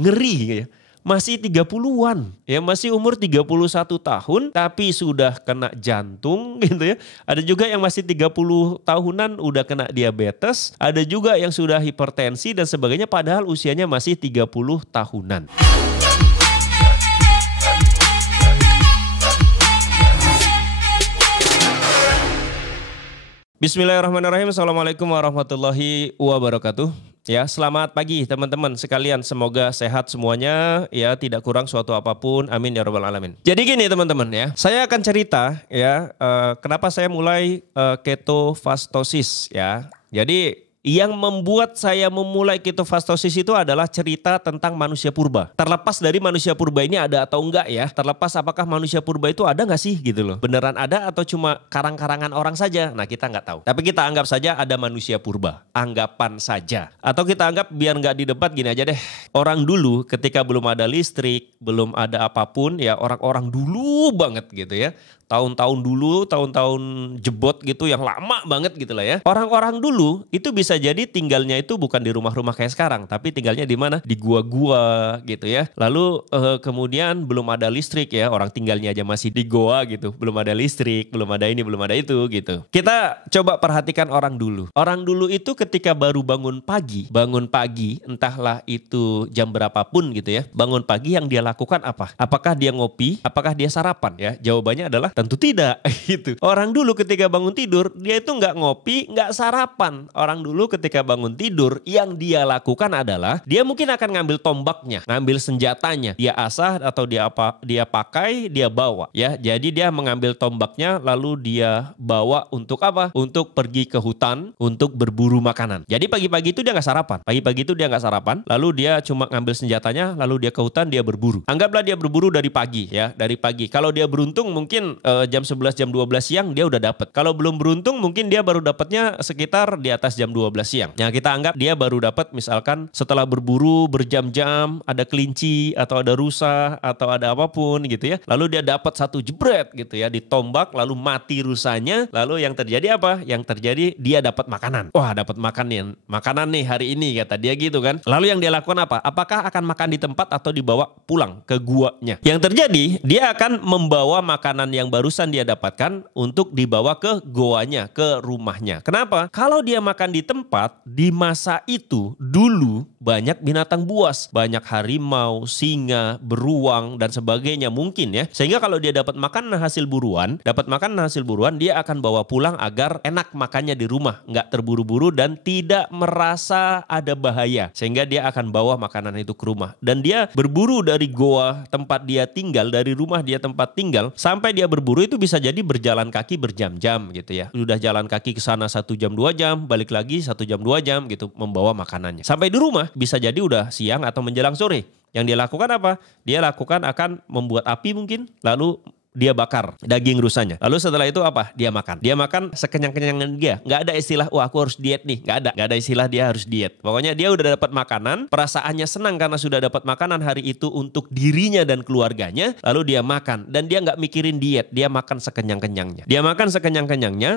Ngeri ya. Masih 30-an, ya masih umur 31 tahun tapi sudah kena jantung gitu ya. Ada juga yang masih 30 tahunan udah kena diabetes, ada juga yang sudah hipertensi dan sebagainya padahal usianya masih 30 tahunan. Bismillahirrahmanirrahim. Assalamualaikum warahmatullahi wabarakatuh. Ya, selamat pagi teman-teman sekalian. Semoga sehat semuanya, ya tidak kurang suatu apapun. Amin ya rabbal alamin. Jadi gini teman-teman ya, saya akan cerita ya kenapa saya mulai ketofastosis ya. Jadi yang membuat saya memulai ketofastosis itu adalah cerita tentang manusia purba. Terlepas dari manusia purba ini ada atau enggak ya. Terlepas apakah manusia purba itu ada nggak sih gitu loh. Beneran ada atau cuma karang-karangan orang saja. Nah kita nggak tahu. Tapi kita anggap saja ada manusia purba. Anggapan saja. Atau kita anggap biar nggak didebat gini aja deh. Orang dulu ketika belum ada listrik, belum ada apapun ya orang-orang dulu banget gitu ya. Tahun-tahun dulu, tahun-tahun jebot gitu yang lama banget gitu lah ya. Orang-orang dulu itu bisa jadi tinggalnya itu bukan di rumah-rumah kayak sekarang. Tapi tinggalnya di mana? Di gua-gua gitu ya. Lalu kemudian belum ada listrik ya. Orang tinggalnya aja masih di goa gitu. Belum ada listrik, belum ada ini, belum ada itu gitu. Kita coba perhatikan orang dulu. Orang dulu itu ketika baru bangun pagi entahlah itu jam berapapun gitu ya. Bangun pagi yang dia lakukan apa? Apakah dia ngopi? Apakah dia sarapan ya? Jawabannya adalah tentu tidak gitu. Orang dulu ketika bangun tidur, dia itu nggak ngopi, nggak sarapan. Orang dulu ketika bangun tidur, yang dia lakukan adalah dia mungkin akan ngambil tombaknya, ngambil senjatanya, dia asah atau dia pakai, dia bawa ya. Jadi dia mengambil tombaknya lalu dia bawa untuk apa? Untuk pergi ke hutan untuk berburu makanan. Jadi pagi-pagi itu dia nggak sarapan. Pagi-pagi itu dia nggak sarapan, lalu dia cuma ngambil senjatanya, lalu dia ke hutan, dia berburu. Anggaplah dia berburu dari pagi ya, dari pagi. Kalau dia beruntung mungkin jam 11, jam 12 siang dia udah dapat. Kalau belum beruntung mungkin dia baru dapatnya sekitar di atas jam 12 siang. Nah kita anggap dia baru dapat misalkan setelah berburu berjam-jam, ada kelinci atau ada rusa atau ada apapun gitu ya. Lalu dia dapat satu jebret gitu ya, ditombak lalu mati rusanya. Lalu yang terjadi apa? Yang terjadi dia dapat makanan. Wah dapat makanan nih hari ini kata dia gitu kan. Lalu yang dia lakukan apa? Apakah akan makan di tempat atau dibawa pulang ke guanya? Yang terjadi dia akan membawa makanan yang barusan dia dapatkan untuk dibawa ke goanya, ke rumahnya. Kenapa? Kalau dia makan di tempat, di masa itu dulu banyak binatang buas, banyak harimau, singa, beruang dan sebagainya mungkin ya. Sehingga kalau dia dapat makanan hasil buruan, dia akan bawa pulang agar enak makannya di rumah, nggak terburu-buru dan tidak merasa ada bahaya. Sehingga dia akan bawa makanan itu ke rumah. Dan dia berburu dari goa tempat dia tinggal, dari rumah dia tempat tinggal sampai dia berburu itu bisa jadi berjalan kaki berjam-jam gitu ya. Udah jalan kaki ke sana 1 jam 2 jam, balik lagi 1 jam 2 jam gitu membawa makanannya. Sampai di rumah bisa jadi udah siang atau menjelang sore. Yang dia lakukan apa? Dia lakukan akan membuat api mungkin, lalu dia bakar daging rusanya. Lalu setelah itu apa? Dia makan. Dia makan sekenyang-kenyangnya dia. Nggak ada istilah, wah aku harus diet nih. Nggak ada istilah dia harus diet. Pokoknya dia udah dapat makanan, perasaannya senang karena sudah dapat makanan hari itu untuk dirinya dan keluarganya. Lalu dia makan. Dan dia nggak mikirin diet. Dia makan sekenyang-kenyangnya.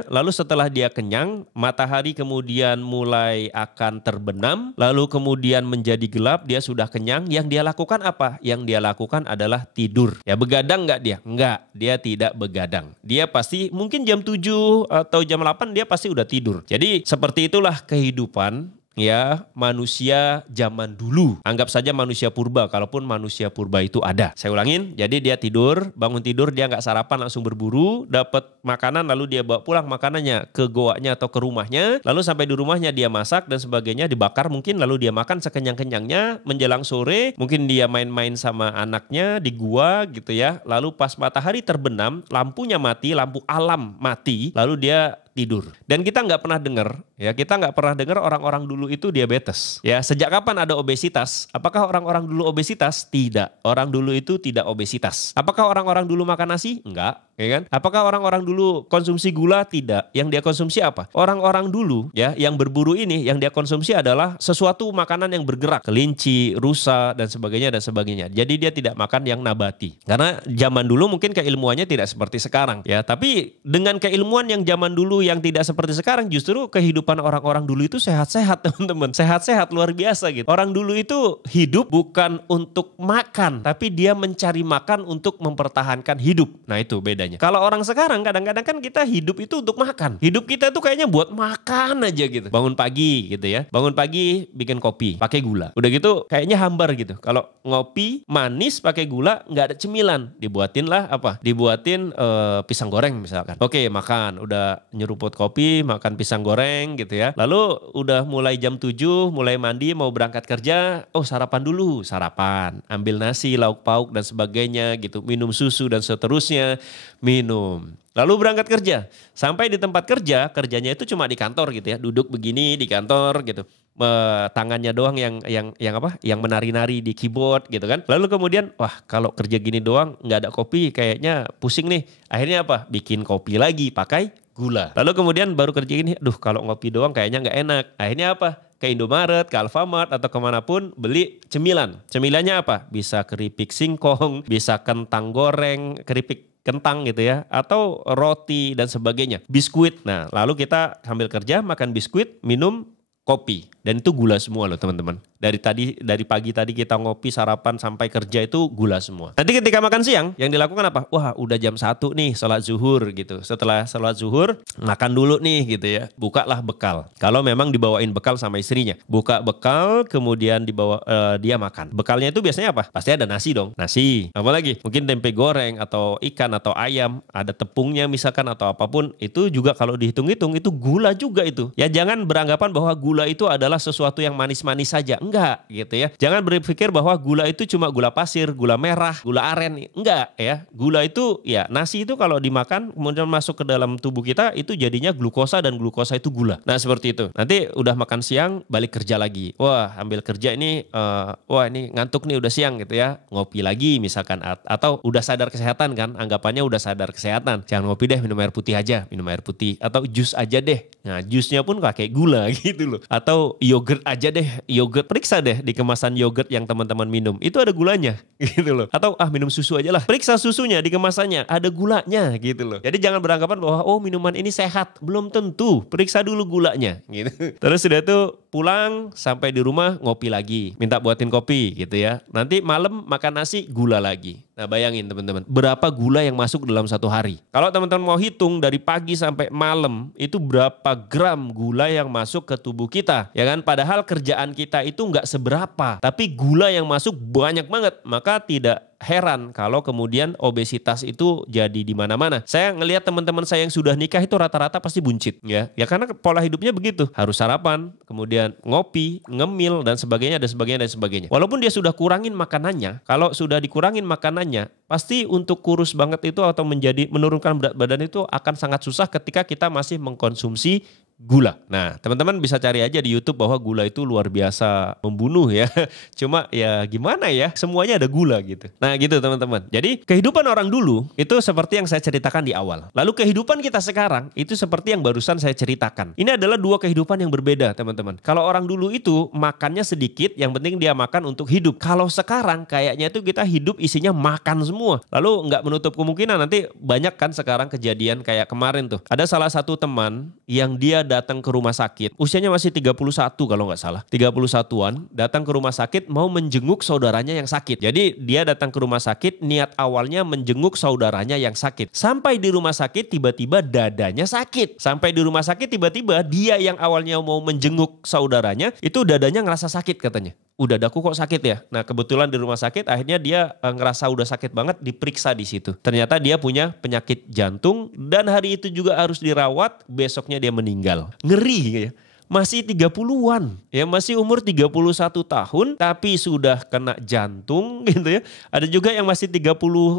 Lalu setelah dia kenyang, matahari kemudian mulai akan terbenam. Lalu kemudian menjadi gelap. Dia sudah kenyang. Yang dia lakukan apa? Yang dia lakukan adalah tidur. Ya begadang nggak dia? Nggak. Dia tidak begadang. Dia pasti mungkin jam 7 atau jam 8 dia pasti udah tidur. Jadi seperti itulah kehidupan ya manusia zaman dulu. Anggap saja manusia purba, kalaupun manusia purba itu ada. Saya ulangin, jadi dia tidur, bangun tidur dia nggak sarapan langsung berburu, dapat makanan lalu dia bawa pulang makanannya ke goanya atau ke rumahnya, lalu sampai di rumahnya dia masak dan sebagainya, dibakar mungkin, lalu dia makan sekenyang-kenyangnya, menjelang sore mungkin dia main-main sama anaknya di gua gitu ya, lalu pas matahari terbenam, lampunya mati, lampu alam mati, lalu dia tidur. Dan kita nggak pernah dengar orang-orang dulu itu diabetes. Ya, sejak kapan ada obesitas? Apakah orang-orang dulu obesitas? Tidak. Orang dulu itu tidak obesitas. Apakah orang-orang dulu makan nasi? Enggak. ya kan? Apakah orang-orang dulu konsumsi gula? Tidak. Yang dia konsumsi apa? Orang-orang dulu ya yang berburu ini yang dia konsumsi adalah sesuatu makanan yang bergerak, kelinci, rusa dan sebagainya dan sebagainya. Jadi dia tidak makan yang nabati. Karena zaman dulu mungkin keilmuannya tidak seperti sekarang ya, tapi dengan keilmuan yang zaman dulu yang tidak seperti sekarang, justru kehidupan orang-orang dulu itu sehat-sehat, teman-teman. Sehat-sehat luar biasa gitu. Orang dulu itu hidup bukan untuk makan, tapi dia mencari makan untuk mempertahankan hidup. Nah, itu bedanya. Kalau orang sekarang kadang-kadang kan kita hidup itu untuk makan. Hidup kita tuh kayaknya buat makan aja gitu. Bangun pagi gitu ya. Bangun pagi bikin kopi pakai gula. Udah gitu kayaknya hambar gitu. Kalau ngopi manis pakai gula nggak ada cemilan. Dibuatin lah apa? Dibuatin pisang goreng misalkan. Oke, makan. Udah nyeruput kopi, makan pisang goreng gitu ya. Lalu udah mulai jam 7, mulai mandi mau berangkat kerja. Oh, sarapan dulu. Sarapan. Ambil nasi, lauk pauk dan sebagainya gitu. Minum susu dan seterusnya. Minum. Lalu berangkat kerja. Sampai di tempat kerja, kerjanya itu cuma di kantor gitu ya. Duduk begini di kantor gitu. Tangannya doang yang apa? Yang menari-nari di keyboard gitu kan. Lalu kemudian, wah kalau kerja gini doang nggak ada kopi kayaknya pusing nih. Akhirnya apa? Bikin kopi lagi pakai gula. Lalu kemudian baru kerja gini, aduh kalau ngopi doang kayaknya nggak enak. Akhirnya apa? Ke Indomaret, ke Alfamart atau kemanapun beli cemilan. Cemilannya apa? Bisa keripik singkong, bisa kentang goreng, keripik kentang gitu ya, atau roti dan sebagainya, biskuit. Nah, lalu kita sambil kerja makan biskuit, minum kopi, dan itu gula semua loh teman-teman. Dari pagi tadi kita ngopi, sarapan sampai kerja itu gula semua. Nanti ketika makan siang yang dilakukan apa? Wah, udah jam 1 nih sholat zuhur gitu. Setelah sholat zuhur makan dulu nih gitu ya. Bukalah bekal. Kalau memang dibawain bekal sama istrinya, buka bekal kemudian dibawa dia makan. Bekalnya itu biasanya apa? Pasti ada nasi dong. Nasi. Apa lagi? Mungkin tempe goreng atau ikan atau ayam, ada tepungnya misalkan atau apapun. Itu juga kalau dihitung-hitung itu gula juga itu. Ya jangan beranggapan bahwa gula itu adalah sesuatu yang manis-manis saja. Enggak gitu ya. Jangan berpikir bahwa gula itu cuma gula pasir, gula merah, gula aren. Enggak ya. Gula itu ya nasi itu kalau dimakan kemudian masuk ke dalam tubuh kita itu jadinya glukosa dan glukosa itu gula. Nah seperti itu. Nanti udah makan siang balik kerja lagi. Wah ambil kerja ini wah ini ngantuk nih udah siang gitu ya. Ngopi lagi misalkan atau udah sadar kesehatan kan. Anggapannya udah sadar kesehatan. Jangan ngopi deh, minum air putih aja. Minum air putih atau jus aja deh. Nah jusnya pun pakai gula gitu loh. Atau yogurt aja deh. Yogurt periksa deh di kemasan yogurt yang teman-teman minum. Itu ada gulanya gitu loh. Atau minum susu aja lah. Periksa susunya di kemasannya. Ada gulanya gitu loh. Jadi jangan beranggapan bahwa oh minuman ini sehat. Belum tentu. Periksa dulu gulanya gitu. Terus sudah itu pulang sampai di rumah ngopi lagi. Minta buatin kopi gitu ya. Nanti malam makan nasi gula lagi. Nah bayangin teman-teman. Berapa gula yang masuk dalam satu hari. Kalau teman-teman mau hitung dari pagi sampai malam. Itu berapa gram gula yang masuk ke tubuh kita. Ya kan. Padahal kerjaan kita itu nggak seberapa. Tapi gula yang masuk banyak banget. Maka tidak heran kalau kemudian obesitas itu jadi di mana-mana. Saya ngelihat teman-teman saya yang sudah nikah itu rata-rata pasti buncit ya. Ya karena pola hidupnya begitu. Harus sarapan, kemudian ngopi, ngemil dan sebagainya dan sebagainya dan sebagainya. Walaupun dia sudah kurangin makanannya, kalau sudah dikurangin makanannya, pasti untuk kurus banget itu atau menurunkan berat badan itu akan sangat susah ketika kita masih mengkonsumsi gula. Nah, teman-teman bisa cari aja di YouTube bahwa gula itu luar biasa membunuh ya. Cuma ya gimana ya, semuanya ada gula gitu. Nah gitu teman-teman. Jadi kehidupan orang dulu itu seperti yang saya ceritakan di awal. Lalu kehidupan kita sekarang itu seperti yang barusan saya ceritakan. Ini adalah dua kehidupan yang berbeda teman-teman. Kalau orang dulu itu makannya sedikit, yang penting dia makan untuk hidup. Kalau sekarang kayaknya itu kita hidup isinya makan semua. Lalu nggak menutup kemungkinan nanti banyak kan sekarang kejadian kayak kemarin tuh. Ada salah satu teman yang dia datang ke rumah sakit. Usianya masih 31 kalau nggak salah. 31-an datang ke rumah sakit mau menjenguk saudaranya yang sakit. Jadi dia datang ke rumah sakit niat awalnya menjenguk saudaranya yang sakit. Sampai di rumah sakit tiba-tiba dadanya sakit. Sampai di rumah sakit tiba-tiba dia yang awalnya mau menjenguk saudaranya itu dadanya ngerasa sakit katanya. Udah daku kok sakit ya. Nah kebetulan di rumah sakit akhirnya dia ngerasa udah sakit banget diperiksa di situ. Ternyata dia punya penyakit jantung dan hari itu juga harus dirawat. Besoknya dia meninggal. Ngeri ya. masih 30-an. Ya, masih umur 31 tahun tapi sudah kena jantung gitu ya. Ada juga yang masih 30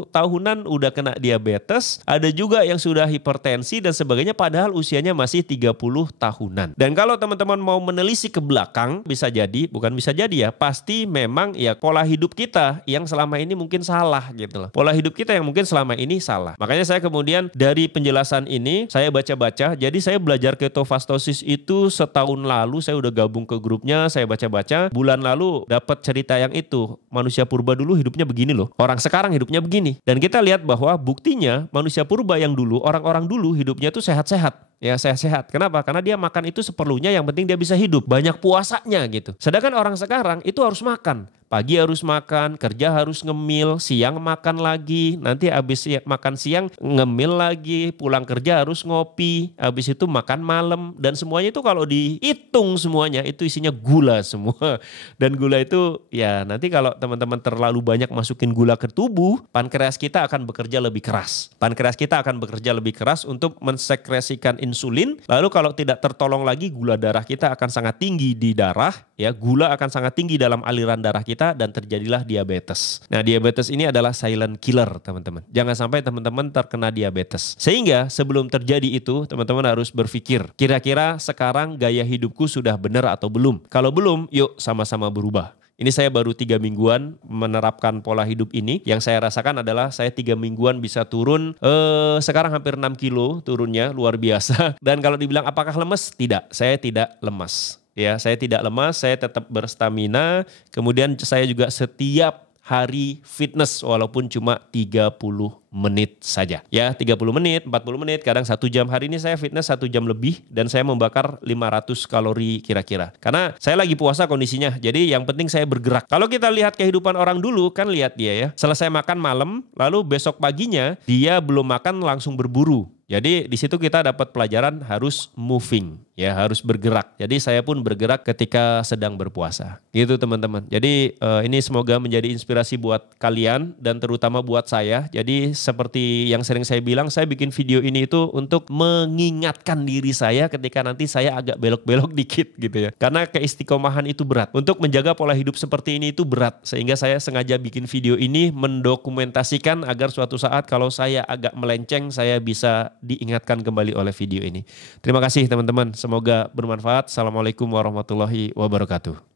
tahunan udah kena diabetes. Ada juga yang sudah hipertensi dan sebagainya padahal usianya masih 30 tahunan. Dan kalau teman-teman mau menelisik ke belakang, bisa jadi, bukan bisa jadi ya, pasti memang ya pola hidup kita yang selama ini mungkin salah gitu loh. Pola hidup kita yang mungkin selama ini salah. Makanya saya kemudian dari penjelasan ini, saya baca-baca. Jadi saya belajar ketofastosis itu setahun lalu, saya udah gabung ke grupnya, saya baca-baca. Bulan lalu dapat cerita yang itu. Manusia purba dulu hidupnya begini loh. Orang sekarang hidupnya begini. Dan kita lihat bahwa buktinya manusia purba yang dulu, orang-orang dulu hidupnya tuh sehat-sehat. Ya, sehat-sehat. Kenapa? Karena dia makan itu seperlunya, yang penting dia bisa hidup. Banyak puasanya gitu. Sedangkan orang sekarang itu harus makan. Pagi harus makan, kerja harus ngemil, siang makan lagi, nanti habis makan siang ngemil lagi, pulang kerja harus ngopi, habis itu makan malam. Dan semuanya itu kalau dihitung semuanya itu isinya gula semua. Dan gula itu ya nanti kalau teman-teman terlalu banyak masukin gula ke tubuh, pankreas kita akan bekerja lebih keras. Pankreas kita akan bekerja lebih keras untuk mensekresikan insulin. Lalu kalau tidak tertolong lagi, gula darah kita akan sangat tinggi di darah. Ya, gula akan sangat tinggi dalam aliran darah kita dan terjadilah diabetes. Nah, diabetes ini adalah silent killer, teman-teman. Jangan sampai teman-teman terkena diabetes. Sehingga sebelum terjadi itu, teman-teman harus berpikir, kira-kira sekarang gaya hidupku sudah benar atau belum? Kalau belum, yuk sama-sama berubah. Ini saya baru 3 mingguan menerapkan pola hidup ini. Yang saya rasakan adalah saya 3 mingguan bisa turun, sekarang hampir 6 kilo turunnya, luar biasa. Dan kalau dibilang apakah lemes? Tidak, saya tidak lemas. Ya, saya tidak lemas, saya tetap berstamina. Kemudian saya juga setiap hari fitness walaupun cuma 30 menit saja. Ya, 30 menit, 40 menit, kadang 1 jam. Hari ini saya fitness 1 jam lebih dan saya membakar 500 kalori kira-kira. Karena saya lagi puasa kondisinya, jadi yang penting saya bergerak. Kalau kita lihat kehidupan orang dulu, kan lihat dia ya. Selesai makan malam, lalu besok paginya dia belum makan langsung berburu. Jadi di situ kita dapat pelajaran harus moving, ya harus bergerak. Jadi saya pun bergerak ketika sedang berpuasa. Gitu teman-teman. Jadi ini semoga menjadi inspirasi buat kalian dan terutama buat saya. Jadi seperti yang sering saya bilang, saya bikin video ini itu untuk mengingatkan diri saya ketika nanti saya agak belok-belok dikit gitu ya. Karena keistiqomahan itu berat. Untuk menjaga pola hidup seperti ini itu berat. Sehingga saya sengaja bikin video ini mendokumentasikan agar suatu saat kalau saya agak melenceng saya bisa diingatkan kembali oleh video ini. Terima kasih teman-teman. Semoga bermanfaat. Assalamualaikum warahmatullahi wabarakatuh.